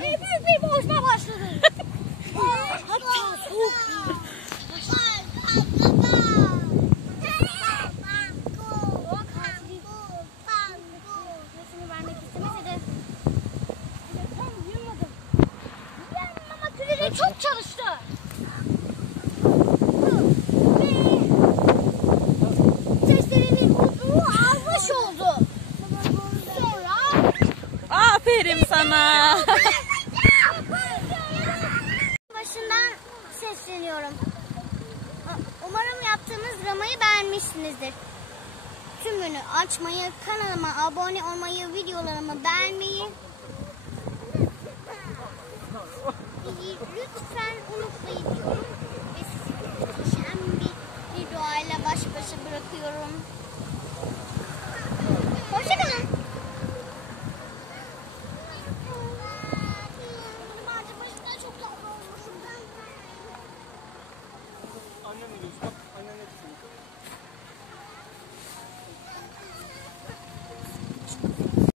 Büyük bir boğuşma başladı. Hatta soğuk. Resmini vermek istemese de tam uyumadım. Ama küreği çok çalıştı. Seslerinin uzunluğu almış oldu. Sonra aferin sana. Başından sesleniyorum. Umarım yaptığımız dramayı beğenmişsinizdir. Tümünü açmayı, kanalıma abone olmayı, videolarımı beğenmeyi lütfen unutmayın diyorum. Ve sizi muhteşem bir doğayla baş başa bırakıyorum. Hoşçakalın. Annem biliyorsun. Bak annem ne düşünüyor?